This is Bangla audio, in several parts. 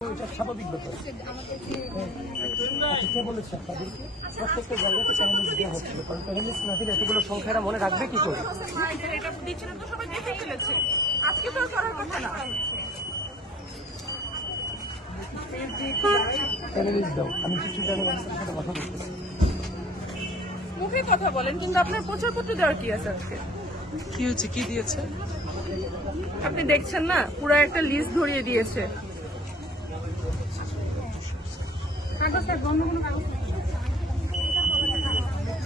এটা স্বাভাবিক ব্যাপার। আচ্ছা, কে বলেছে আপনাদেরকে? প্রত্যেকটা জায়গাতে প্যারামিস দেওয়া হচ্ছিল। কারণ প্যারামিস না দিলে এতগুলো সংখ্যা মনে রাখবে কি করে? এটা দিচ্ছে না তো সবাই দেখে ফেলেছে আজকে তো করার কথা না প্যারামিস দাও। আমি কিছু জানি সাথে কথা বলতে মুখে কথা বলেন কিন্তু আপনার প্রচারপত্র দেওয়ার কি আছে আজকে? কি হয়েছে? কি দিয়েছে? আপনি দেখছেন না পুরো একটা লিস্ট ধরিয়ে দিয়েছে।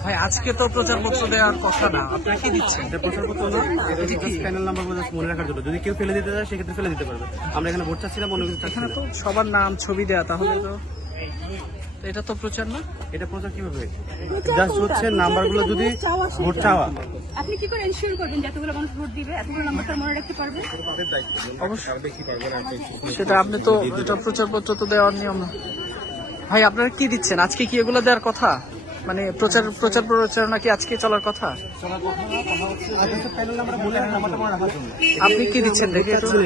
ভাই আজকে তো প্রচারপত্র দেওয়ার কথা না। আপনারা কি দিচ্ছেন? এটা প্রচারপত্র না এটা হচ্ছে প্যানেল নাম্বার জাস্ট মনে রাখার জন্য। যদি কেউ ফেলে দিতে চায় সেক্ষেত্রে ফেলে দিতে পারবে। আমরা এখানে ভোট চাচ্ছিলাম অন্য কিছু চাচ্ছি এখানে না। তো সবার নাম ছবি দেয়া তাহলে তো তো এটা তো প্রচার না? এটা প্রচার কীভাবে? জাস্ট হচ্ছে নাম্বারগুলো যদি ভোট চাওয়া। আপনি কি করে এনশিওর করবেন যে এতগুলো মানুষ ভোট দিবে এতগুলো নাম্বার তার মনে রাখতে পারবে সেটা আপনি তো এটা প্রচারপত্র তো দেওয়ার নিয়ম না। ভাই আপনারা কি দিচ্ছেন? আজকে কি এগুলো দেওয়ার কথা? মানে প্রচার প্রচার প্রচারণা কি আজকে চলার কথা? আপনি কি দিচ্ছেন? দেখে হচ্ছে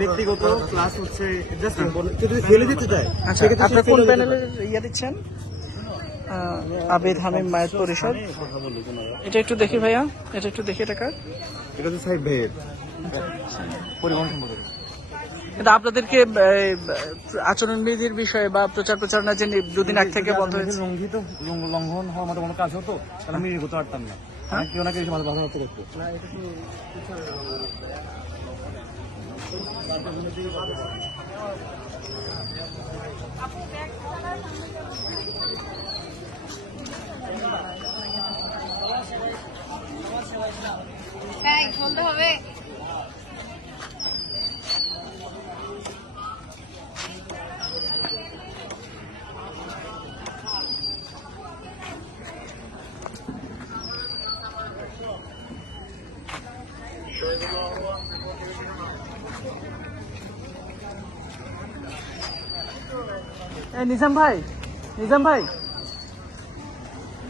ব্যক্তিগত ক্লাস হচ্ছে জাস্ট কেউ যদি ফেলে দিতে চায় আচ্ছা আপনার কোন প্যানেলের ইয়ে দিচ্ছেন? আবেদ হামিম মায়ের পরিষদ। এটা একটু দেখি ভাইয়া এটা একটু দেখি টাকা। এটা হচ্ছে সাহেব ভাইয়ের। পরিবহন সম্পর্কে। কিন্তু আপনাদেরকে আচরণবিধির বিষয়ে বা প্রচার প্রচারণা যে দুদিন আগ থেকে বন্ধ হয়েছে। লঙ্ঘিত লঙ্ঘ- লঙ্ঘন হওয়ার মতো কোনো কাজ হতো? তাহলে আমি এগোতে পারতাম না। কেউ না কেউ বাধা হতে দেখতো। হ্যাঁ বলতে হবে। নিজাম ভাই নিজাম ভাই।